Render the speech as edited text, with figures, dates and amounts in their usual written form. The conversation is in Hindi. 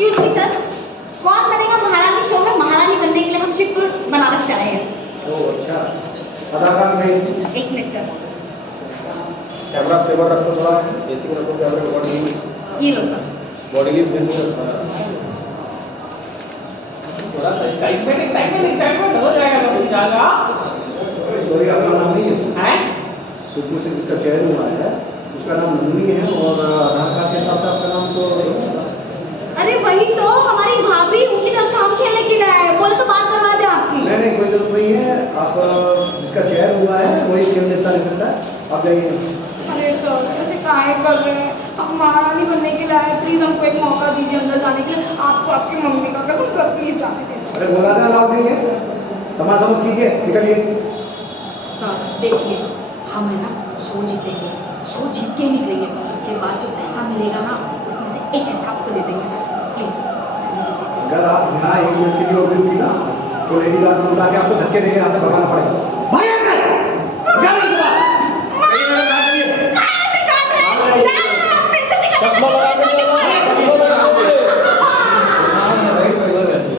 एक्सक्यूज मी सर, कौन बनेगा महारानी शो में महारानी बनने के लिए हम शिवपुर बनारस से आए हैं। ओह अच्छा, अदाकार नहीं। एक मिनट सर, कैमरा पेपर रखो थोड़ा, ऐसे में रखो कैमरा को, बॉडी ये लो सर। बॉडी की फेस में थोड़ा सा एक्साइटमेंट हो जाएगा सब कुछ जाएगा। सॉरी, आपका नाम नहीं है? हैं? सुप्रू से जिसका चयन हुआ है उसका नाम नंदनी है, और आधार कार्ड के हिसाब से आपका नाम तो अरे वही तो हमारी भाभी, उनकी तरफ से हम खेलने के लिए आए, बोले तो बात करवा दे आपकी। नहीं, कोई जरूरत नहीं है। आप जिसका चयन हुआ है वही खेल में हिस्सा ले सकता है, आप जाइए। अरे सर ऐसे काहे कर रहे हैं, हम महारानी बनने के लिए आए, प्लीज हमको एक मौका दीजिए अंदर जाने के लिए। आपको आपकी मम्मी का कसम सर, प्लीज जाने दीजिए। अरे बोला था अलाउड नहीं है, तमाशा मत कीजिए, निकलिए। सर देखिए, हम है ना शो जीतेंगे, शो जीत के निकलेंगे, उसके बाद जो पैसा मिलेगा ना उसमें से एक हिसाब को दे देंगे सर, प्लीज। अगर आप यहाँ 1 मिनट के लिए और भी रुकी ना तो लेडी गार्ड को बुला के आपको धक्के देके यहाँ से भगाना पड़ेगा।